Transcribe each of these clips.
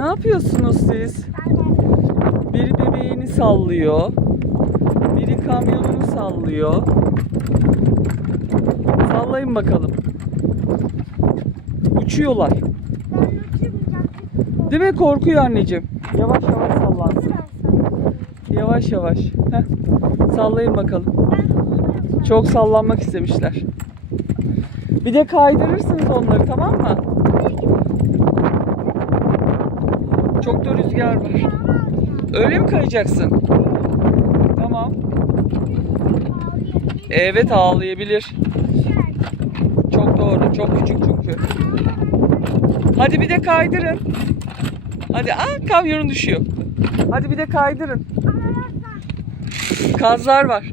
Ne yapıyorsunuz siz? Biri bebeğini sallıyor. Biri kamyonunu sallıyor. Sallayın bakalım. Uçuyorlar. Değil mi? Korkuyor anneciğim. Yavaş yavaş sallansın. Yavaş yavaş. Heh. Sallayın bakalım. Çok sallanmak istemişler. Bir de kaydırırsınız onları tamam mı? Çok da rüzgar var. Öyle mi kayacaksın? Tamam. Evet ağlayabilir. Çok doğru. Çok küçük çünkü. Hadi bir de kaydırın. Hadi aa kamyonun düşüyor. Hadi bir de kaydırın. Kazlar var.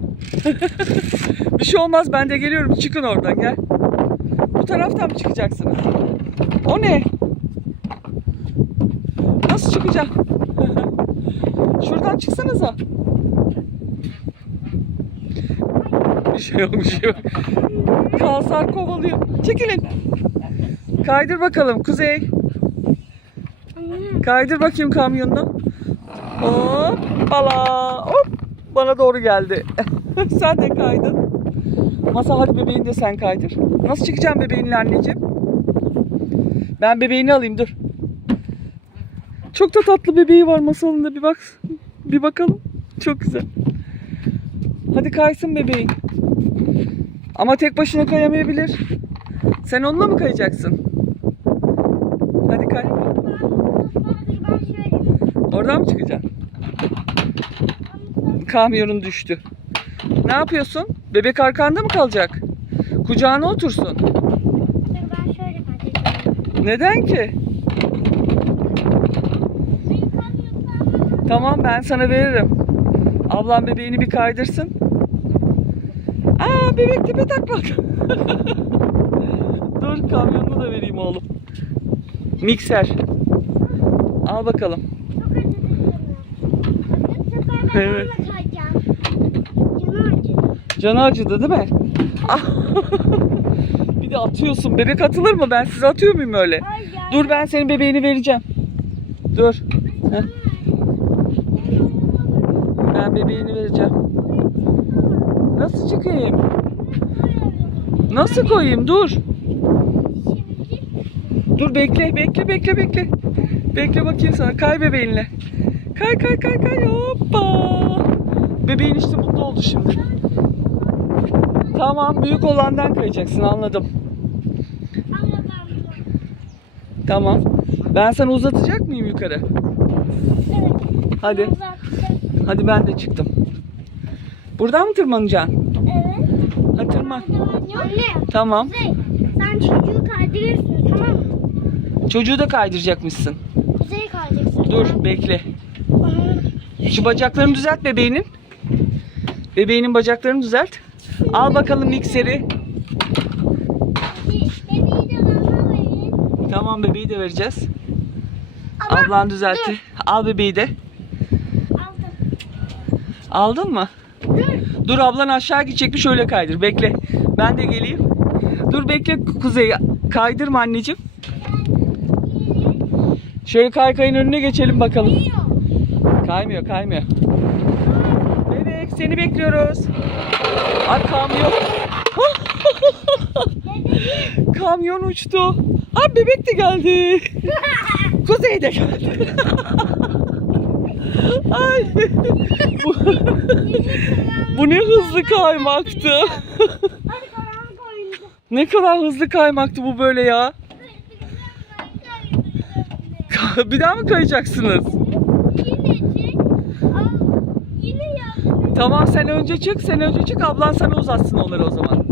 bir şey olmaz ben de geliyorum. Çıkın oradan gel. Bu taraftan mı çıkacaksınız? O ne? Nasıl çıkacağım? Şuradan çıksanıza. Bir şey yok bir şey yok. Kazlar kovalıyor. Çekilin. Kaydır bakalım Kuzey. Kaydır bakayım kamyonunu. Hop bala. Hop bana doğru geldi. sen de kaydın. Masa hadi bebeğini de sen kaydır. Nasıl çıkacağım bebeğinle anneciğim? Ben bebeğini alayım dur. Çok da tatlı bebeği var masalında bir bak. Bir bakalım. Çok güzel. Hadi kaysın bebeğin. Ama tek başına kayamayabilir. Sen onunla mı kayacaksın? Hadi kay. Oradan mı çıkacaksın? Kamyonun düştü. Ne yapıyorsun? Bebek arkanda mı kalacak? Kucağına otursun. Neden ki? Tamam ben sana veririm. Ablam bebeğini bir kaydırsın. Aa bebek tepe taklak. Dur kamyonunu da vereyim oğlum. Mikser. Al bakalım. Evet. Canı acıdı değil mi? Bir de atıyorsun. Bebek atılır mı? Ben size atıyor muyum öyle? Dur ben senin bebeğini vereceğim. Dur. Heh. Bebeğini vereceğim. Nasıl çıkayım? Nasıl koyayım? Dur. Dur bekle, bekle, bekle, bekle. Bekle bakayım sana. Kay bebeğinle. Kay, kay, kay, kay. Hoppa. Bebeğin işte mutlu oldu şimdi. Tamam, büyük olandan kayacaksın. Anladım. Tamam. Ben sana uzatacak mıyım yukarı? Hadi. Hadi ben de çıktım. Buradan mı tırmanacaksın? Evet. Hadi tırman. Anne, Tamam. Kuzey, sen çocuğu kaydırırsın tamam mı? Çocuğu da kaydıracakmışsın. Kuzey'i kaydırsın. Dur bekle. Şu bacaklarını düzelt bebeğinin. Bebeğinin bacaklarını düzelt. Al bakalım mikseri. Bebeği de bana verin. Tamam bebeği de vereceğiz. Ama Ablan düzeltti. Al bebeği de. Aldın mı? Dur. Dur ablan aşağı gidecekmiş öyle kaydır. Bekle. Ben de geleyim. Dur bekle Kuzey. Kaydırma anneciğim. Şöyle kaykayın önüne geçelim bakalım. Kaymıyor kaymıyor. Bebek seni bekliyoruz. Ay kamyon. kamyon uçtu. Ay bebek de geldi. Kuzey de geldi. Ay. bu, bu ne hızlı kaymaktı. Ne kadar hızlı kaymaktı bu böyle ya. Bir daha mı kayacaksınız? Tamam sen önce çık, sen önce çık. Ablan sana uzatsın onları o zaman.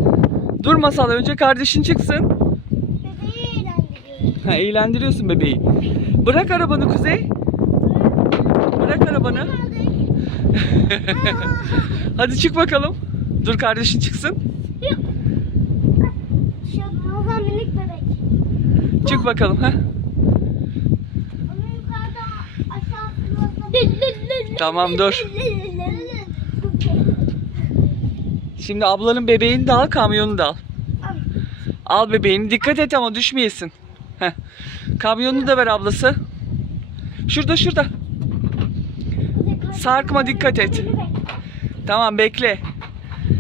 Dur masal önce kardeşin çıksın. Bebeği eğlendiriyoruz. Ha, eğlendiriyorsun bebeği. Bırak arabanı Kuzey. Bırak arabanı. Hadi çık bakalım. Dur kardeşin çıksın. Bebek. Çık bakalım. ha. Tamam, dur. Şimdi ablanın bebeğini de al, kamyonu da al. Al bebeğini. Dikkat et ama düşmeyesin. Heh. Kamyonunu da ver ablası. Şurada şurada. Sarkma, dikkat et. Tamam bekle.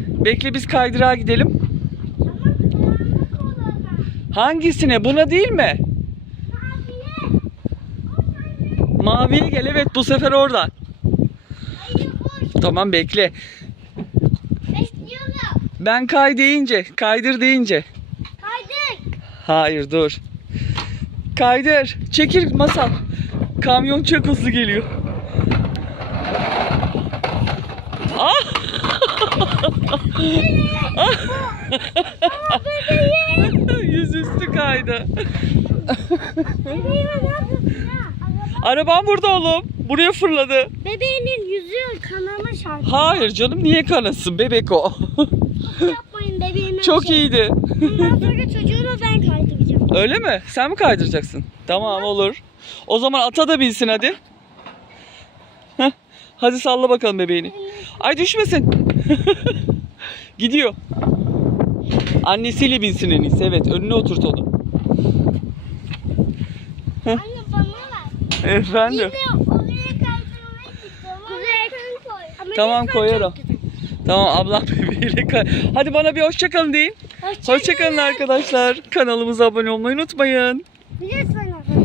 Bekle biz kaydırağa gidelim. Hangisine? Buna değil mi? Maviye. Gel evet bu sefer oradan. Tamam bekle. Ben kay deyince, kaydır deyince. Kaydık. Hayır dur. Kaydır. Çekil masal. Kamyon çok hızlı geliyor. Yüzüstü kaydı. Arabam burada oğlum. Buraya fırladı. Bebeğinin yüzü kanama şarkı. Hayır canım niye kanasın bebek o. Yapmayın bebeğime. Çok şey. iyiydi. Bundan sonra çocuğunu ben kaydıracağım. Öyle mi? Sen mi kaydıracaksın? Tamam olur. O zaman ata da binsin hadi. Hadi salla bakalım bebeğini. Ay düşmesin. Gidiyor. Annesiyle binsin en iyisi. Evet önüne oturt onu. Anne bana ver. Efendim. Tamam, koyarım. Tamam ablam bebeğiyle kay. Hadi bana bir hoşça kalın deyin. Hoşça Hoşça kalın arkadaşlar. Kanalımıza abone olmayı unutmayın. Bir de